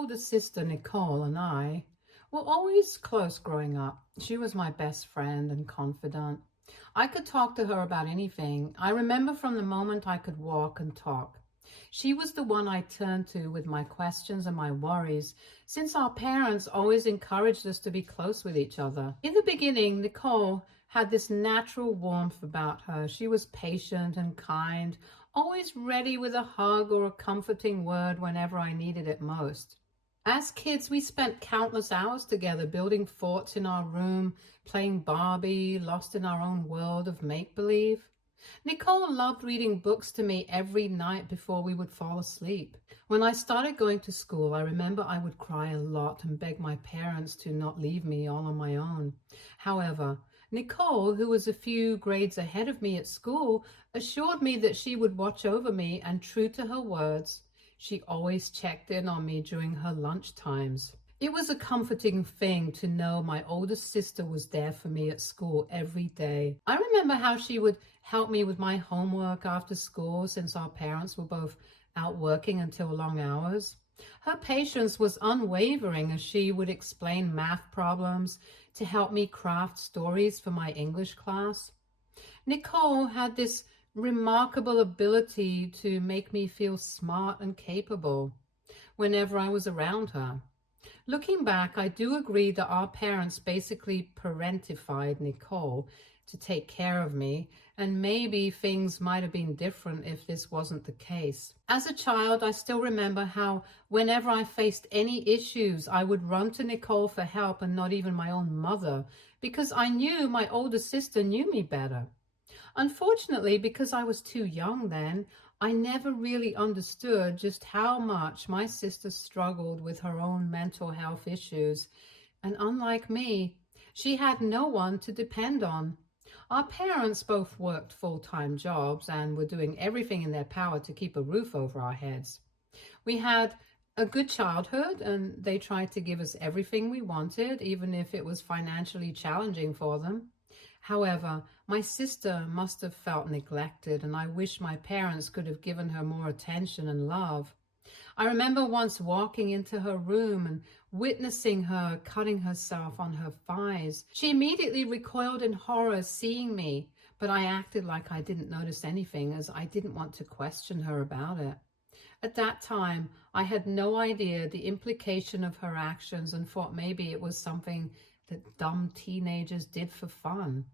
older sister, Nicole, and I were always close growing up. She was my best friend and confidant. I could talk to her about anything. I remember from the moment I could walk and talk. She was the one I turned to with my questions and my worries, since our parents always encouraged us to be close with each other. In the beginning, Nicole had this natural warmth about her. She was patient and kind, always ready with a hug or a comforting word whenever I needed it most. As kids, we spent countless hours together building forts in our room, playing Barbie, lost in our own world of make-believe. Nicole loved reading books to me every night before we would fall asleep. When I started going to school, I remember I would cry a lot and beg my parents to not leave me all on my own. However, Nicole, who was a few grades ahead of me at school, assured me that she would watch over me, and true to her words, she always checked in on me during her lunch times. It was a comforting thing to know my older sister was there for me at school every day. I remember how she would help me with my homework after school, since our parents were both out working until long hours. Her patience was unwavering as she would explain math problems to help me craft stories for my English class. Nicole had this remarkable ability to make me feel smart and capable whenever I was around her. Looking back, I do agree that our parents basically parentified Nicole to take care of me, and maybe things might have been different if this wasn't the case. As a child, I still remember how whenever I faced any issues, I would run to Nicole for help and not even my own mother, because I knew my older sister knew me better. Unfortunately, because I was too young then, I never really understood just how much my sister struggled with her own mental health issues. And unlike me, she had no one to depend on. Our parents both worked full-time jobs and were doing everything in their power to keep a roof over our heads. We had a good childhood, and they tried to give us everything we wanted, even if it was financially challenging for them. However, my sister must have felt neglected, and I wish my parents could have given her more attention and love. I remember once walking into her room and witnessing her cutting herself on her thighs. She immediately recoiled in horror seeing me, but I acted like I didn't notice anything, as I didn't want to question her about it. At that time, I had no idea the implication of her actions and thought maybe it was something that dumb teenagers did for fun.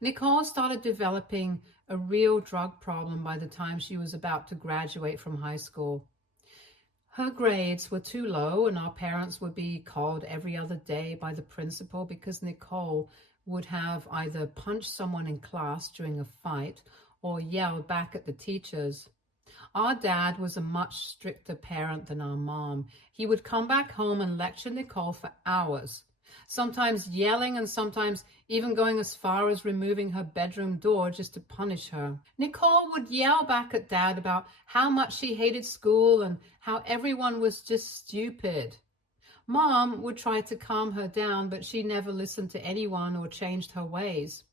Nicole started developing a real drug problem by the time she was about to graduate from high school. Her grades were too low, and our parents would be called every other day by the principal because Nicole would have either punched someone in class during a fight or yelled back at the teachers. Our dad was a much stricter parent than our mom. He would come back home and lecture Nicole for hours, sometimes yelling and sometimes even going as far as removing her bedroom door just to punish her. Nicole would yell back at Dad about how much she hated school and how everyone was just stupid. Mom would try to calm her down, but she never listened to anyone or changed her ways.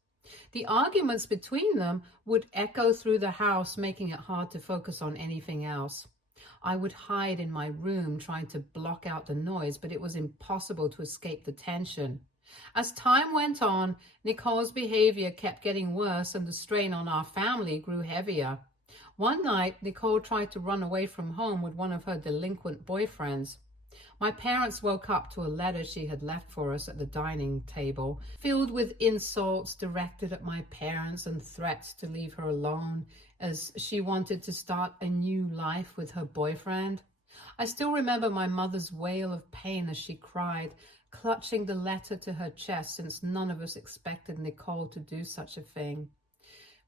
The arguments between them would echo through the house, making it hard to focus on anything else. I would hide in my room trying to block out the noise, but it was impossible to escape the tension. As time went on, Nicole's behavior kept getting worse and the strain on our family grew heavier. One night, Nicole tried to run away from home with one of her delinquent boyfriends. My parents woke up to a letter she had left for us at the dining table, filled with insults directed at my parents and threats to leave her alone, as she wanted to start a new life with her boyfriend. I still remember my mother's wail of pain as she cried, clutching the letter to her chest, since none of us expected Nicole to do such a thing.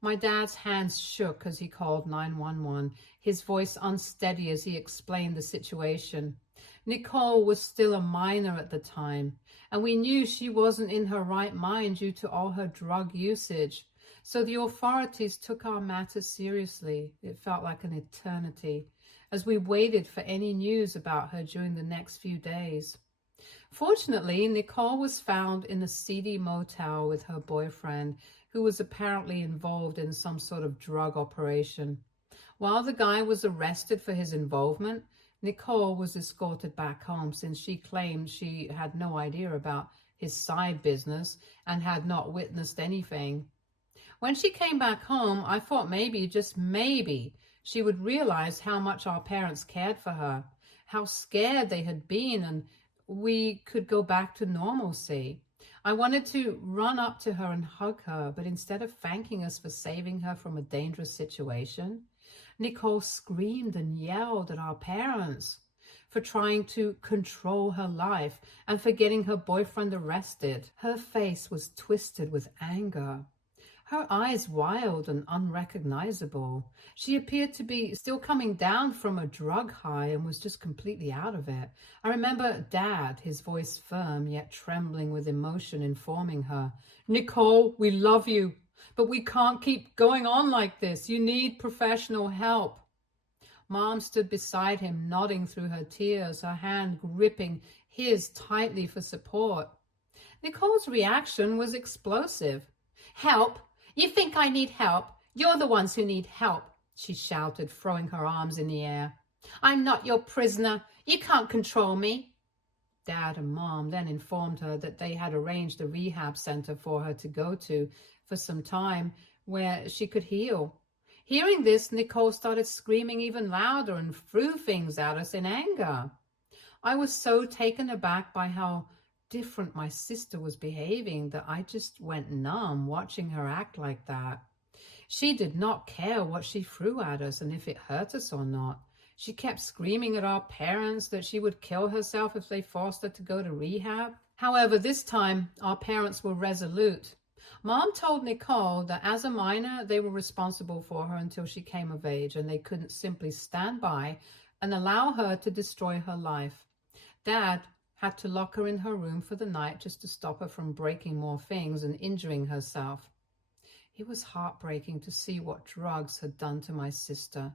My dad's hands shook as he called 911, his voice unsteady as he explained the situation. Nicole was still a minor at the time, and we knew she wasn't in her right mind due to all her drug usage. So the authorities took our matter seriously. It felt like an eternity, as we waited for any news about her during the next few days. Fortunately, Nicole was found in a seedy motel with her boyfriend, who was apparently involved in some sort of drug operation. While the guy was arrested for his involvement, Nicole was escorted back home since she claimed she had no idea about his side business and had not witnessed anything. When she came back home, I thought maybe, just maybe, she would realize how much our parents cared for her, how scared they had been, and we could go back to normalcy. I wanted to run up to her and hug her, but instead of thanking us for saving her from a dangerous situation, Nicole screamed and yelled at our parents for trying to control her life and for getting her boyfriend arrested. Her face was twisted with anger, her eyes wild and unrecognizable. She appeared to be still coming down from a drug high and was just completely out of it. I remember Dad, his voice firm yet trembling with emotion, informing her, "Nicole, we love you, but we can't keep going on like this. You need professional help." Mom stood beside him, nodding through her tears, her hand gripping his tightly for support. Nicole's reaction was explosive. "Help? You think I need help? You're the ones who need help," she shouted, throwing her arms in the air. "I'm not your prisoner. You can't control me." Dad and Mom then informed her that they had arranged a rehab center for her to go to for some time where she could heal. Hearing this, Nicole started screaming even louder and threw things at us in anger. I was so taken aback by how different my sister was behaving that I just went numb watching her act like that. She did not care what she threw at us and if it hurt us or not. She kept screaming at our parents that she would kill herself if they forced her to go to rehab. However, this time our parents were resolute. Mom told Nicole that as a minor, they were responsible for her until she came of age, and they couldn't simply stand by and allow her to destroy her life. Dad had to lock her in her room for the night just to stop her from breaking more things and injuring herself. It was heartbreaking to see what drugs had done to my sister.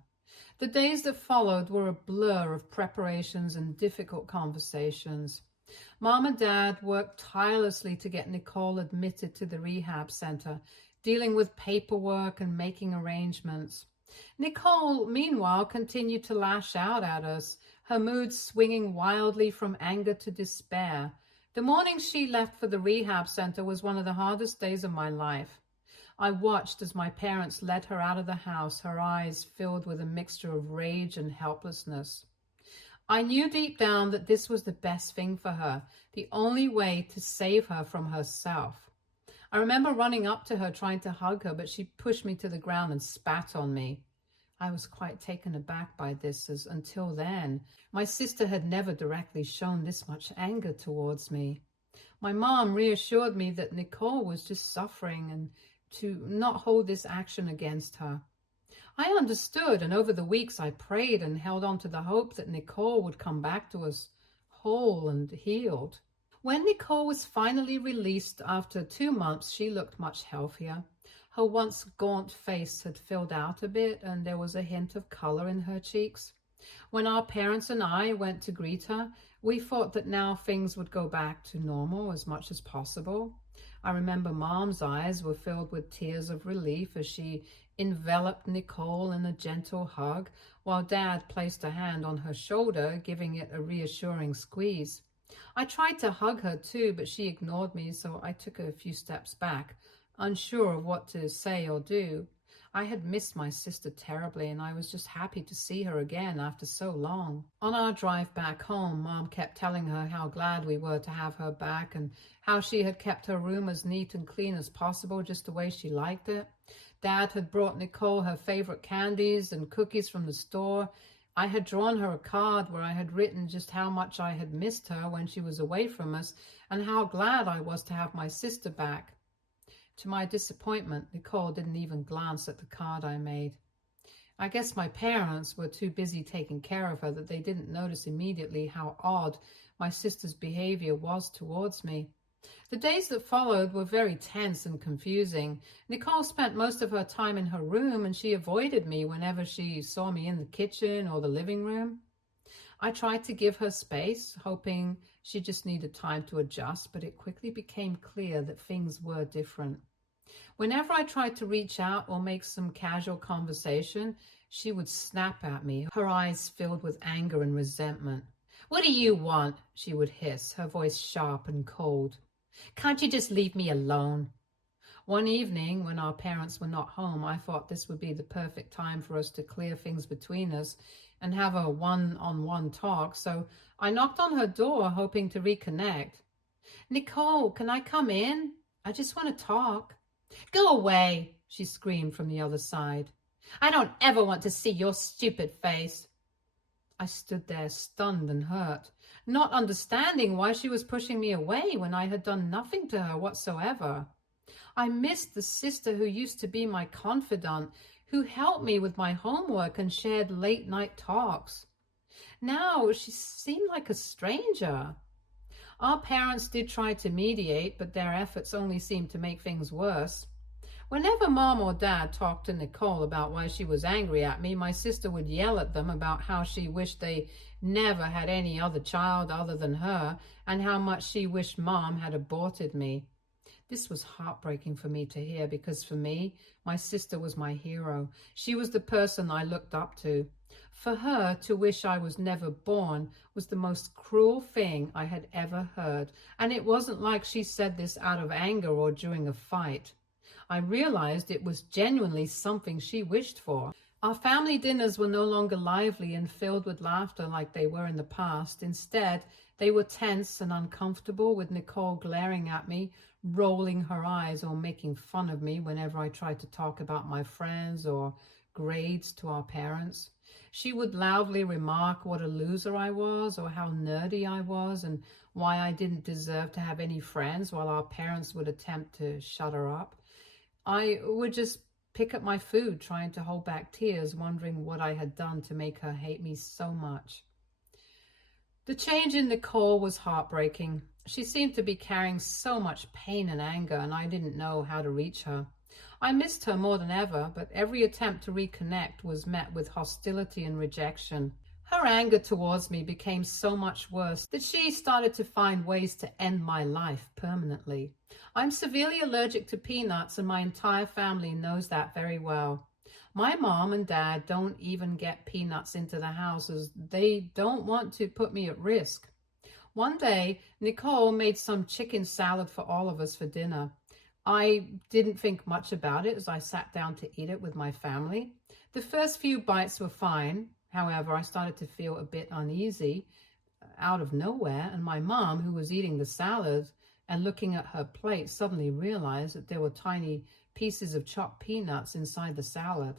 The days that followed were a blur of preparations and difficult conversations. Mom and Dad worked tirelessly to get Nicole admitted to the rehab center, dealing with paperwork and making arrangements. Nicole, meanwhile, continued to lash out at us, her mood swinging wildly from anger to despair. The morning she left for the rehab center was one of the hardest days of my life. I watched as my parents led her out of the house, her eyes filled with a mixture of rage and helplessness. I knew deep down that this was the best thing for her, the only way to save her from herself. I remember running up to her, trying to hug her, but she pushed me to the ground and spat on me. I was quite taken aback by this, as until then, my sister had never directly shown this much anger towards me. My mom reassured me that Nicole was just suffering and to not hold this action against her. I understood, and over the weeks I prayed and held on to the hope that Nicole would come back to us whole and healed. When Nicole was finally released after 2 months, she looked much healthier. Her once gaunt face had filled out a bit, and there was a hint of color in her cheeks. When our parents and I went to greet her, we thought that now things would go back to normal as much as possible. I remember Mom's eyes were filled with tears of relief as she enveloped Nicole in a gentle hug, while Dad placed a hand on her shoulder, giving it a reassuring squeeze. I tried to hug her too, but she ignored me, so I took a few steps back, unsure of what to say or do. I had missed my sister terribly, and I was just happy to see her again after so long. On our drive back home, Mom kept telling her how glad we were to have her back and how she had kept her room as neat and clean as possible, just the way she liked it. Dad had brought Nicole her favorite candies and cookies from the store. I had drawn her a card where I had written just how much I had missed her when she was away from us and how glad I was to have my sister back. To my disappointment, Nicole didn't even glance at the card I made. I guess my parents were too busy taking care of her that they didn't notice immediately how odd my sister's behavior was towards me. The days that followed were very tense and confusing. Nicole spent most of her time in her room, and she avoided me whenever she saw me in the kitchen or the living room. I tried to give her space, hoping she just needed time to adjust, but it quickly became clear that things were different. Whenever I tried to reach out or make some casual conversation, She would snap at me, her eyes filled with anger and resentment. "What do you want?" she would hiss, her voice sharp and cold. "Can't you just leave me alone?" One evening, when our parents were not home, I thought this would be the perfect time for us to clear things between us and have a one-on-one talk, so I knocked on her door, hoping to reconnect. "Nicole, can I come in? I just want to talk." "Go away," she screamed from the other side. "I don't ever want to see your stupid face." I stood there stunned and hurt, not understanding why she was pushing me away when I had done nothing to her whatsoever. I missed the sister who used to be my confidant, who helped me with my homework and shared late-night talks. Now she seemed like a stranger. Our parents did try to mediate, but their efforts only seemed to make things worse. Whenever Mom or Dad talked to Nicole about why she was angry at me, my sister would yell at them about how she wished they never had any other child other than her, and how much she wished Mom had aborted me. This was heartbreaking for me to hear, because for me, my sister was my hero. She was the person I looked up to. For her to wish I was never born was the most cruel thing I had ever heard, and it wasn't like she said this out of anger or during a fight. I realized it was genuinely something she wished for. Our family dinners were no longer lively and filled with laughter like they were in the past. Instead, they were tense and uncomfortable, with Nicole glaring at me, rolling her eyes, or making fun of me whenever I tried to talk about my friends or grades to our parents. She would loudly remark what a loser I was, or how nerdy I was, and why I didn't deserve to have any friends, while our parents would attempt to shut her up. I would just pick up my food, trying to hold back tears, wondering what I had done to make her hate me so much. The change in Nicole was heartbreaking. She seemed to be carrying so much pain and anger, and I didn't know how to reach her. I missed her more than ever, but every attempt to reconnect was met with hostility and rejection. Her anger towards me became so much worse that she started to find ways to end my life permanently. I'm severely allergic to peanuts, and my entire family knows that very well. My mom and dad don't even get peanuts into the house, as they don't want to put me at risk. One day, Nicole made some chicken salad for all of us for dinner. I didn't think much about it as I sat down to eat it with my family. The first few bites were fine. However, I started to feel a bit uneasy out of nowhere, and my mom, who was eating the salad and looking at her plate, suddenly realized that there were tiny pieces of chopped peanuts inside the salad.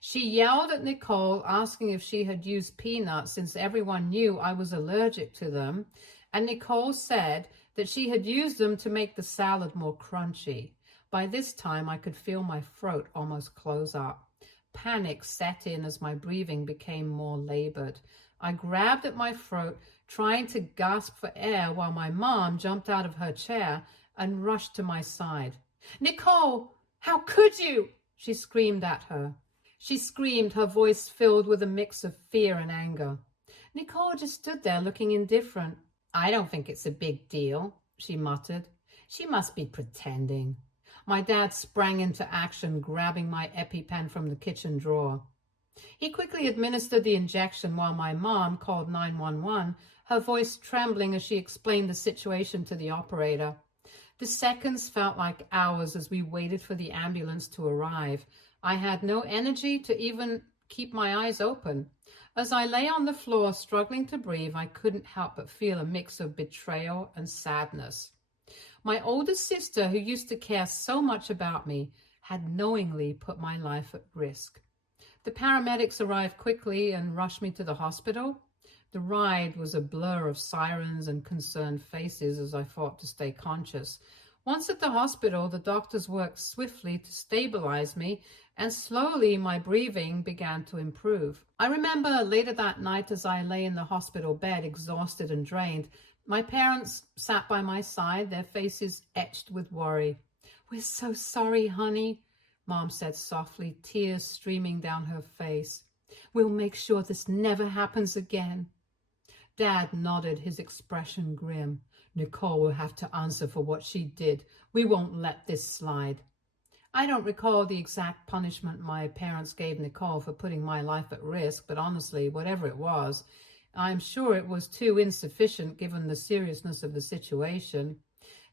She yelled at Nicole, asking if she had used peanuts, since everyone knew I was allergic to them, and Nicole said that she had used them to make the salad more crunchy. By this time, I could feel my throat almost close up. Panic set in as my breathing became more labored. I grabbed at my throat, trying to gasp for air, while my mom jumped out of her chair and rushed to my side. "Nicole, how could you?" she screamed at her. She screamed, her voice filled with a mix of fear and anger. Nicole just stood there looking indifferent. "I don't think it's a big deal," she muttered. "She must be pretending." My dad sprang into action, grabbing my EpiPen from the kitchen drawer. He quickly administered the injection while my mom called 911, her voice trembling as she explained the situation to the operator. The seconds felt like hours as we waited for the ambulance to arrive. I had no energy to even keep my eyes open. As I lay on the floor struggling to breathe, I couldn't help but feel a mix of betrayal and sadness. My older sister, who used to care so much about me, had knowingly put my life at risk. The paramedics arrived quickly and rushed me to the hospital. The ride was a blur of sirens and concerned faces as I fought to stay conscious. Once at the hospital, the doctors worked swiftly to stabilize me, and slowly my breathing began to improve. I remember later that night, as I lay in the hospital bed, exhausted and drained, my parents sat by my side, their faces etched with worry. "We're so sorry, honey," Mom said softly, tears streaming down her face. "We'll make sure this never happens again." Dad nodded, his expression grim. "Nicole will have to answer for what she did. We won't let this slide." I don't recall the exact punishment my parents gave Nicole for putting my life at risk, but honestly, whatever it was, I'm sure it was too insufficient given the seriousness of the situation.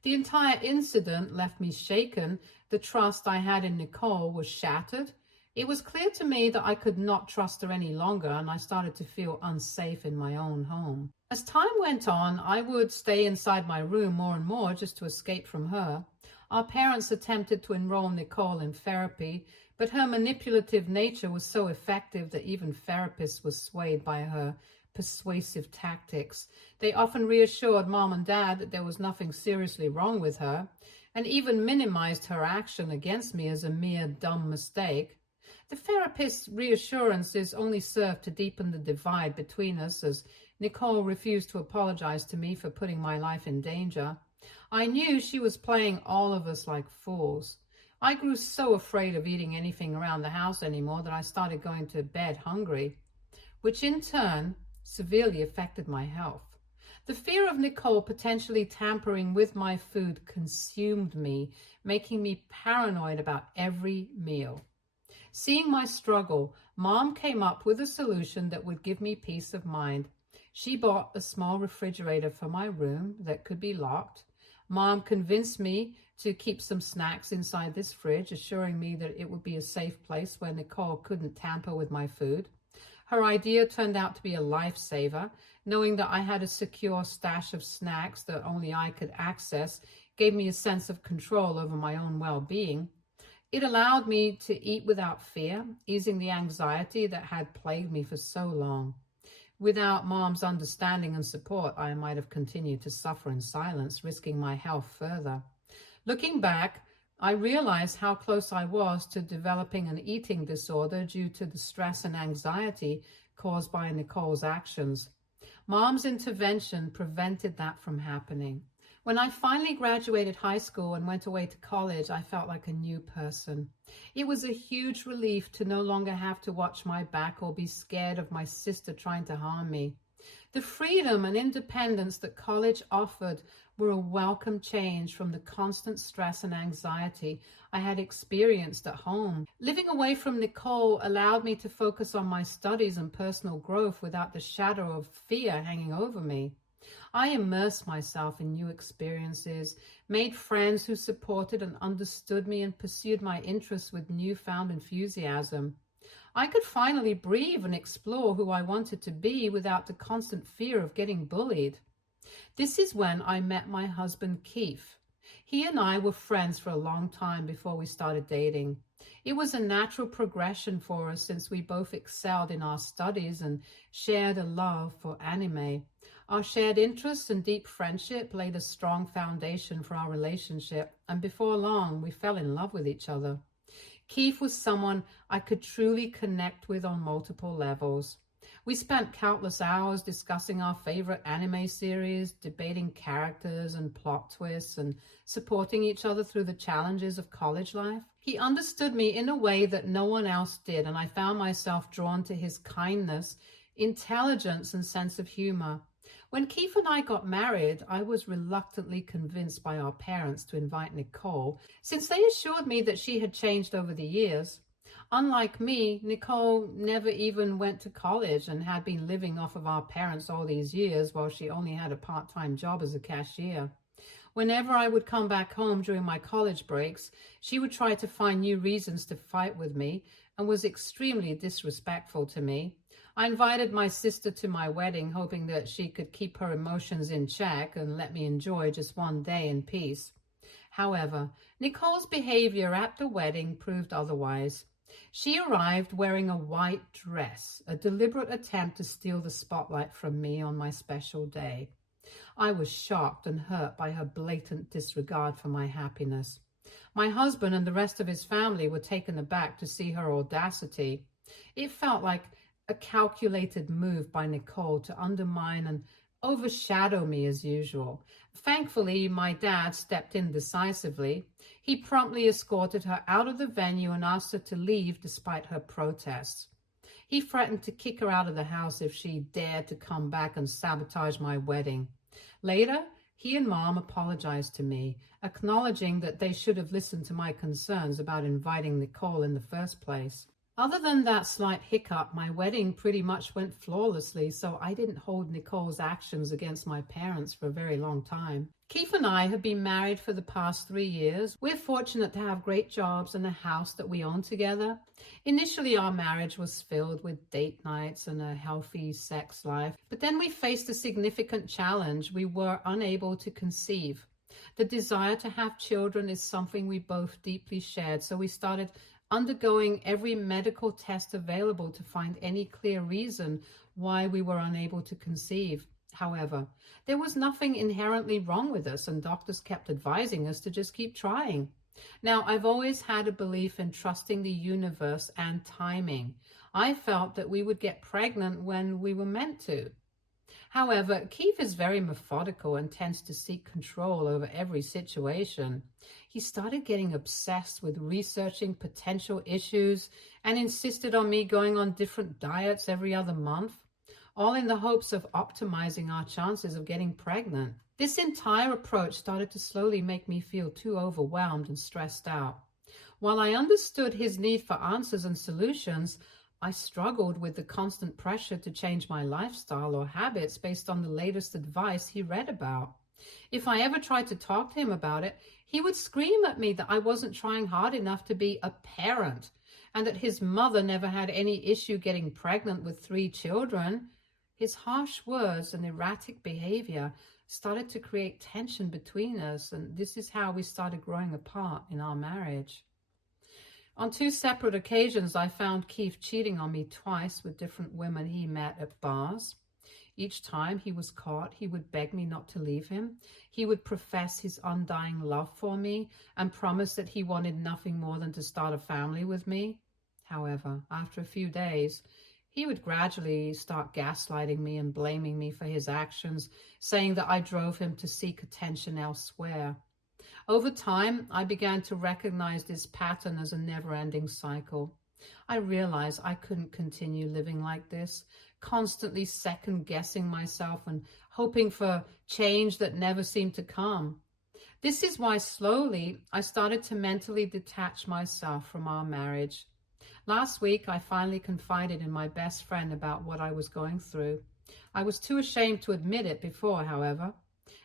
The entire incident left me shaken. The trust I had in Nicole was shattered. It was clear to me that I could not trust her any longer, and I started to feel unsafe in my own home. As time went on, I would stay inside my room more and more just to escape from her. Our parents attempted to enroll Nicole in therapy, but her manipulative nature was so effective that even therapists were swayed by her persuasive tactics. They often reassured mom and dad that there was nothing seriously wrong with her, and even minimized her action against me as a mere dumb mistake. The therapist's reassurances only served to deepen the divide between us, as Nicole refused to apologize to me for putting my life in danger. I knew she was playing all of us like fools. I grew so afraid of eating anything around the house anymore that I started going to bed hungry, which in turn severely affected my health. The fear of Nicole potentially tampering with my food consumed me, making me paranoid about every meal. Seeing my struggle, Mom came up with a solution that would give me peace of mind. She bought a small refrigerator for my room that could be locked. Mom convinced me to keep some snacks inside this fridge, assuring me that it would be a safe place where Nicole couldn't tamper with my food. Her idea turned out to be a lifesaver. Knowing that I had a secure stash of snacks that only I could access gave me a sense of control over my own well-being. It allowed me to eat without fear, easing the anxiety that had plagued me for so long. Without Mom's understanding and support, I might have continued to suffer in silence, risking my health further. Looking back, I realized how close I was to developing an eating disorder due to the stress and anxiety caused by Nicole's actions. Mom's intervention prevented that from happening. When I finally graduated high school and went away to college, I felt like a new person. It was a huge relief to no longer have to watch my back or be scared of my sister trying to harm me. The freedom and independence that college offered were a welcome change from the constant stress and anxiety I had experienced at home. Living away from Nicole allowed me to focus on my studies and personal growth without the shadow of fear hanging over me. I immersed myself in new experiences, made friends who supported and understood me, and pursued my interests with newfound enthusiasm. I could finally breathe and explore who I wanted to be without the constant fear of getting bullied. This is when I met my husband, Keith. He and I were friends for a long time before we started dating. It was a natural progression for us since we both excelled in our studies and shared a love for anime. Our shared interests and deep friendship laid a strong foundation for our relationship, and before long, we fell in love with each other. Keith was someone I could truly connect with on multiple levels. We spent countless hours discussing our favorite anime series, debating characters and plot twists, and supporting each other through the challenges of college life. He understood me in a way that no one else did, and I found myself drawn to his kindness, intelligence, and sense of humor. When Keith and I got married, I was reluctantly convinced by our parents to invite Nicole, since they assured me that she had changed over the years. Unlike me, Nicole never even went to college and had been living off of our parents all these years while she only had a part-time job as a cashier. Whenever I would come back home during my college breaks, she would try to find new reasons to fight with me and was extremely disrespectful to me. I invited my sister to my wedding, hoping that she could keep her emotions in check and let me enjoy just one day in peace. However, Nicole's behavior at the wedding proved otherwise. She arrived wearing a white dress, a deliberate attempt to steal the spotlight from me on my special day. I was shocked and hurt by her blatant disregard for my happiness. My husband and the rest of his family were taken aback to see her audacity. It felt like a calculated move by Nicole to undermine and overshadow me as usual. Thankfully, my dad stepped in decisively. He promptly escorted her out of the venue and asked her to leave despite her protests. He threatened to kick her out of the house if she dared to come back and sabotage my wedding. Later, He and Mom apologized to me, acknowledging that they should have listened to my concerns about inviting Nicole in the first place. Other than that slight hiccup, my wedding pretty much went flawlessly, so I didn't hold Nicole's actions against my parents for a very long time. Keith and I have been married for the past 3 years. We're fortunate to have great jobs and a house that we own together. Initially, our marriage was filled with date nights and a healthy sex life, but then we faced a significant challenge. We were unable to conceive. The desire to have children is something we both deeply shared, so we started undergoing every medical test available to find any clear reason why we were unable to conceive. However, there was nothing inherently wrong with us, and doctors kept advising us to just keep trying. Now, I've always had a belief in trusting the universe and timing. I felt that we would get pregnant when we were meant to. However, Keith is very methodical and tends to seek control over every situation. He started getting obsessed with researching potential issues and insisted on me going on different diets every other month, all in the hopes of optimizing our chances of getting pregnant. This entire approach started to slowly make me feel too overwhelmed and stressed out. While I understood his need for answers and solutions, I struggled with the constant pressure to change my lifestyle or habits based on the latest advice he read about. If I ever tried to talk to him about it, he would scream at me that I wasn't trying hard enough to be a parent and that his mother never had any issue getting pregnant with 3 children. His harsh words and erratic behavior started to create tension between us, and this is how we started growing apart in our marriage. On 2 separate occasions, I found Keith cheating on me twice with different women he met at bars. Each time he was caught, he would beg me not to leave him. He would profess his undying love for me and promise that he wanted nothing more than to start a family with me. However, after a few days, he would gradually start gaslighting me and blaming me for his actions, saying that I drove him to seek attention elsewhere. Over time, I began to recognize this pattern as a never-ending cycle. I realized I couldn't continue living like this, constantly second-guessing myself and hoping for change that never seemed to come. This is why slowly I started to mentally detach myself from our marriage. Last week, I finally confided in my best friend about what I was going through. I was too ashamed to admit it before, however,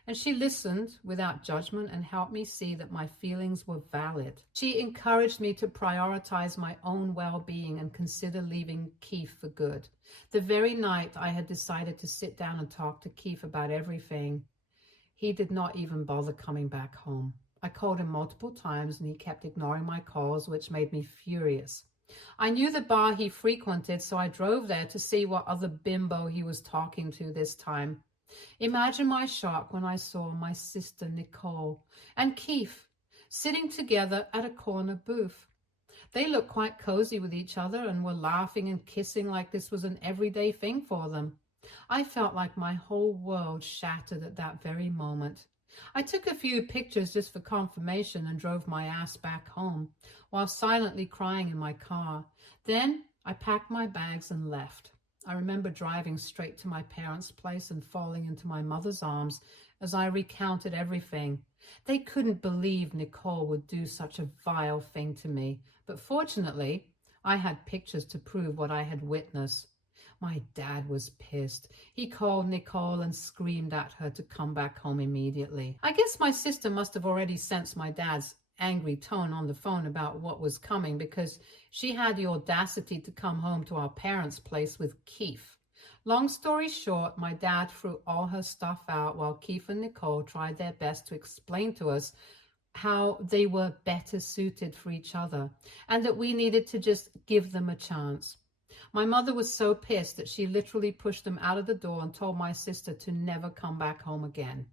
and she listened without judgment and helped me see that my feelings were valid. She encouraged me to prioritize my own well-being and consider leaving Keith for good. The very night I had decided to sit down and talk to Keith about everything, he did not even bother coming back home. I called him multiple times and he kept ignoring my calls, which made me furious. I knew the bar he frequented, so I drove there to see what other bimbo he was talking to this time. Imagine my shock when I saw my sister Nicole and Keith sitting together at a corner booth. They looked quite cozy with each other and were laughing and kissing like this was an everyday thing for them. I felt like my whole world shattered at that very moment. I took a few pictures just for confirmation and drove my ass back home while silently crying in my car. Then I packed my bags and left. I remember driving straight to my parents' place and falling into my mother's arms as I recounted everything. They couldn't believe Nicole would do such a vile thing to me, but fortunately, I had pictures to prove what I had witnessed. My dad was pissed. He called Nicole and screamed at her to come back home immediately. I guess my sister must have already sensed my dad's angry tone on the phone about what was coming, because she had the audacity to come home to our parents' place with Keith. Long story short, my dad threw all her stuff out while Keith and Nicole tried their best to explain to us how they were better suited for each other and that we needed to just give them a chance. My mother was so pissed that she literally pushed them out of the door and told my sister to never come back home again.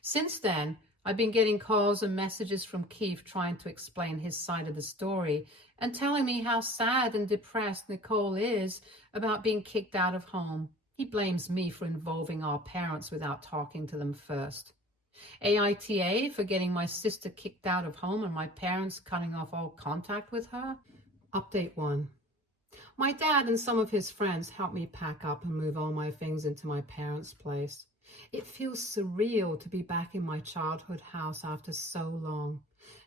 Since then, I've been getting calls and messages from Keith trying to explain his side of the story and telling me how sad and depressed Nicole is about being kicked out of home. He blames me for involving our parents without talking to them first. AITA for getting my sister kicked out of home and my parents cutting off all contact with her. Update 1. My dad and some of his friends helped me pack up and move all my things into my parents' place. It feels surreal to be back in my childhood house after so long.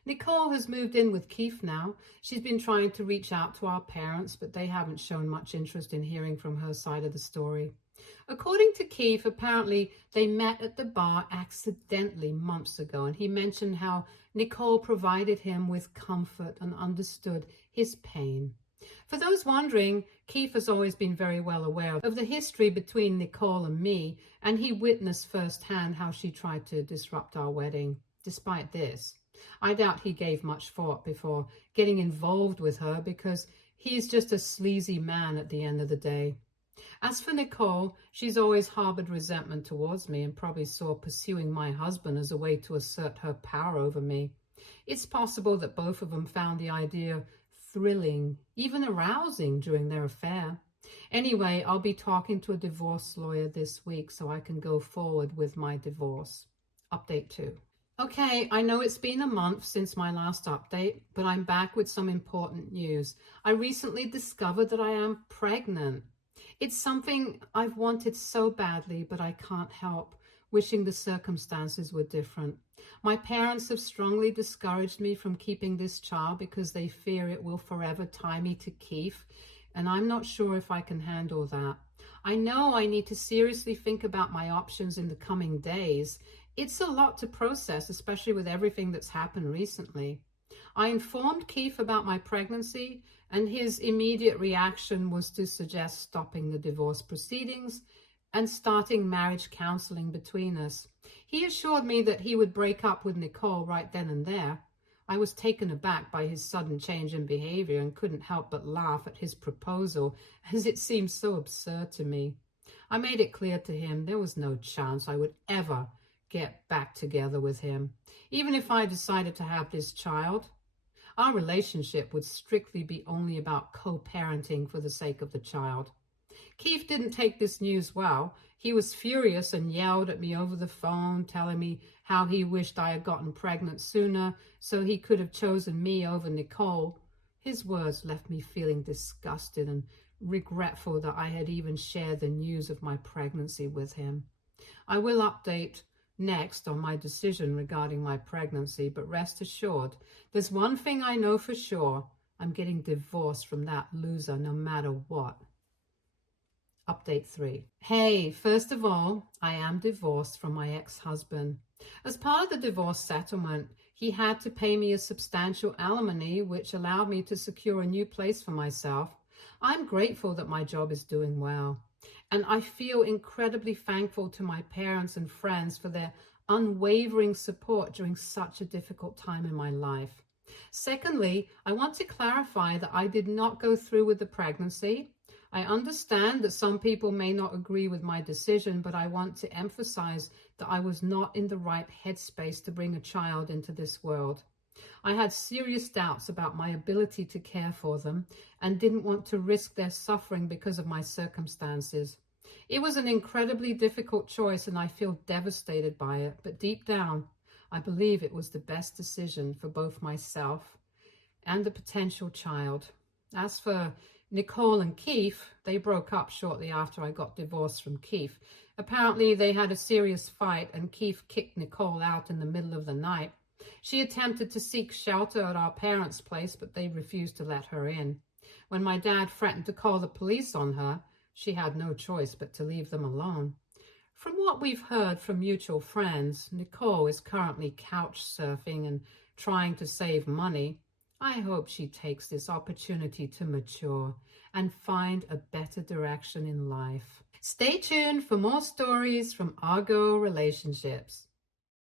Nicole has moved in with Keith now. She's been trying to reach out to our parents, but they haven't shown much interest in hearing from her side of the story. According to Keith, apparently they met at the bar accidentally months ago, and he mentioned how Nicole provided him with comfort and understood his pain. For those wondering, Keith has always been very well aware of the history between Nicole and me, and he witnessed firsthand how she tried to disrupt our wedding. Despite this, I doubt he gave much thought before getting involved with her, because he's just a sleazy man at the end of the day. As for Nicole, she's always harbored resentment towards me and probably saw pursuing my husband as a way to assert her power over me. It's possible that both of them found the idea thrilling, even arousing during their affair. Anyway, I'll be talking to a divorce lawyer this week so I can go forward with my divorce. Update 2. Okay, I know it's been a month since my last update, but I'm back with some important news. I recently discovered that I am pregnant. It's something I've wanted so badly, but I can't help wishing the circumstances were different. My parents have strongly discouraged me from keeping this child because they fear it will forever tie me to Keith, and I'm not sure if I can handle that. I know I need to seriously think about my options in the coming days. It's a lot to process, especially with everything that's happened recently. I informed Keith about my pregnancy, and his immediate reaction was to suggest stopping the divorce proceedings and starting marriage counseling between us. He assured me that he would break up with Nicole right then and there. I was taken aback by his sudden change in behavior and couldn't help but laugh at his proposal, as it seemed so absurd to me. I made it clear to him there was no chance I would ever get back together with him. Even if I decided to have this child, our relationship would strictly be only about co-parenting for the sake of the child. Keith didn't take this news well. He was furious and yelled at me over the phone, telling me how he wished I had gotten pregnant sooner so he could have chosen me over Nicole. His words left me feeling disgusted and regretful that I had even shared the news of my pregnancy with him. I will update next on my decision regarding my pregnancy, but rest assured, there's one thing I know for sure: I'm getting divorced from that loser no matter what. Update 3. Hey, first of all, I am divorced from my ex-husband. As part of the divorce settlement, he had to pay me a substantial alimony, which allowed me to secure a new place for myself. I'm grateful that my job is doing well, and I feel incredibly thankful to my parents and friends for their unwavering support during such a difficult time in my life. Secondly, I want to clarify that I did not go through with the pregnancy. I understand that some people may not agree with my decision, but I want to emphasize that I was not in the right headspace to bring a child into this world. I had serious doubts about my ability to care for them and didn't want to risk their suffering because of my circumstances. It was an incredibly difficult choice, and I feel devastated by it, but deep down, I believe it was the best decision for both myself and the potential child. As for Nicole and Keith, they broke up shortly after I got divorced from Keith. Apparently, they had a serious fight, and Keith kicked Nicole out in the middle of the night. She attempted to seek shelter at our parents' place, but they refused to let her in. When my dad threatened to call the police on her, she had no choice but to leave them alone. From what we've heard from mutual friends, Nicole is currently couch surfing and trying to save money. I hope she takes this opportunity to mature and find a better direction in life. Stay tuned for more stories from Argo Relationships.